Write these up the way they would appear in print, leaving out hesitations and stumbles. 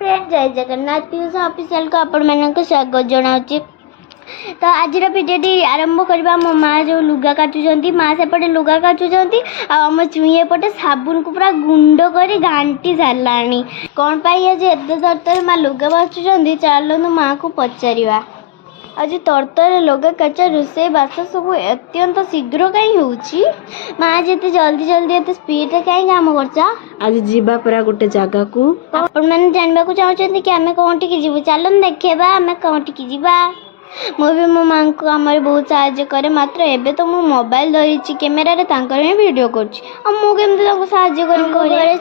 Friend जय Jagannath Piyush official को आपण मानक स्वागत जनाऊँगी। तो आज भिडियोटी आरंभ करवा मो माँ जो लुगा काटुंट माँ सेपटे लुगा काटुंट आम चुई एपटे साबुन को पूरा गुंड कर घाटी सारा कौन पाई आज एत तरतर माँ लुगा बाचुंट चलु माँ को पचार आज तरतर लुगा काचा रोसे बास सब अत्यंत शीघ्र कहीं होची माँ जिते जल्दी जल्दी एत स्पीड कहीं काम करचा आज जीवा परा गोटे जगह को आपण मैंने जानवा को चाहते कि आम कौन टी जीव चलन देखा आम कौन टी जीवा मुझे मो माँ को आम बहुत साहय करे मात्र एबे तो मो मोबाइल धरी कैमेरा वीडियो कर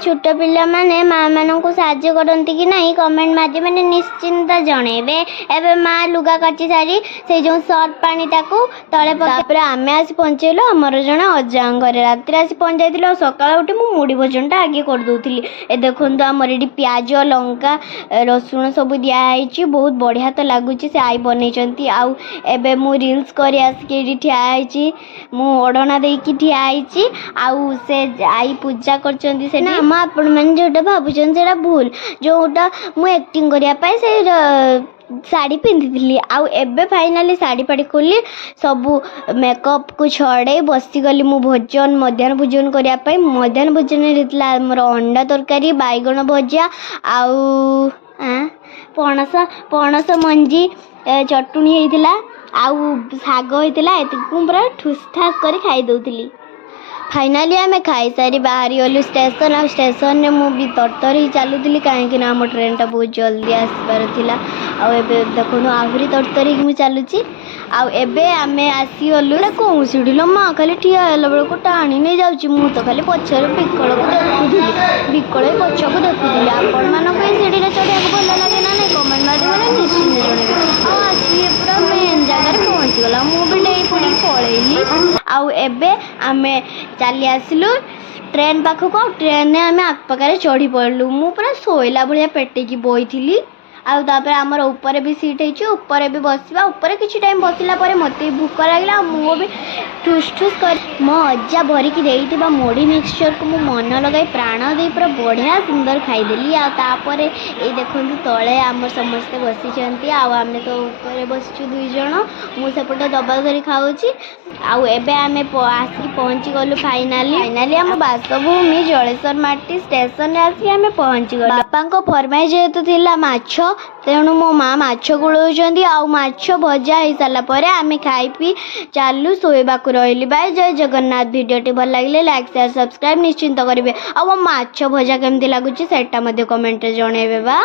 छोट पिला माने माँ मान को साहय करती कि नहीं कमेंट माध्यम निश्चिंत जनइबे एबे माँ लुगा काटी सारी से जो सर्ट पानी टाको तले आम आसी पहुँचेलु आमर जड़े अजा घरे राति आसी पहुँच जाइल सका उठे मु मुड़ी भोजन टा आगे करदे ए देखो आमर ये प्याज लंका रसुण सब दिखाई बहुत बढ़िया तो लगुच से आई बनई आउ एबे मु रील्स करी आसिक ठियाई मु ओढ़ना देकी ठियाई आउ से आई पूजा कर आपण मैंने जोटा भावुन से भूल जोटा मु एक्टिंग करने से साड़ी पिंधि आउ एबे फाइनाली साड़ी पाड़ी खोली सबू मेकअप को छड़े बसीगली मु भोजन मध्याह्न भोजन करने मध्याह्न भोजन आमर अंडा तरकारी बैगण भजा आउ पणस पणस मंजी चटुणी होता आउ शाग होता ये पूरा ठूस ठास कर खाई दौली फाइनाली आम खाई सारी बाहरी गलु स्टेशन आ स्टेशन में मुझे तरतर ही चलुली कहीं आम ट्रेन टा बहुत जल्दी आसबार था आबे देखो आहरी तरतर ही मुझे चलुची आबे आम आसीगलु कौन सीढ़ी माँ खाली ठिया बेलू टाणी नहीं जाऊँगी मुझे तो खाली पचर विकल को देखुली विकल पछ को देखुली आपण मानक सीढ़ी चढ़ा भल लगे ना नहीं कमेंट माध्यम निश्चिंत जनइबे आसी पूरा मेन जगह पहुँचीगला मुझे डेई पड़ी पलैली आबे आम चली आसिलु ट्रेन पाखक ट्रेन में आम आखपाखे चढ़ी पड़लु मु पूरा शोला भाया पेटेकी बही आउे आमर ऊपर भी सीट होपर भी बसवा ऊपर किसी टाइम बसला मत भूक लगे मु भी ठूस ठूस कर मो अजा भरिकी देइथिबा मोड़ी मिक्सचर को मु मन लगे प्राण दे पूरा बढ़िया सुंदर खाईदेली आपर ये देखो तले आम समस्ते बसी आम तो ऊपर बसचु दुई जन मुझे दबा धरी खाऊँगी आबे आम आसिक पहुँची गलु फाइनाली आम बासभूमि जलेश्वर माटी स्टेशन आसिक आम पहुँची गलु बापा फरमाई जेहेतु थिला माछ तेणु मो माँ माछ गोलौचंदी आउ माछ भजा हो सारा पर आम खाई पी चालू शोवाक रही बाय जय जगन्नाथ। भिडियोटी भल लगे लाइक शेयर सब्सक्राइब निश्चिंत करेंगे आ माछ भजा केमती लगुच सेटा कमेंट जनइबे बा।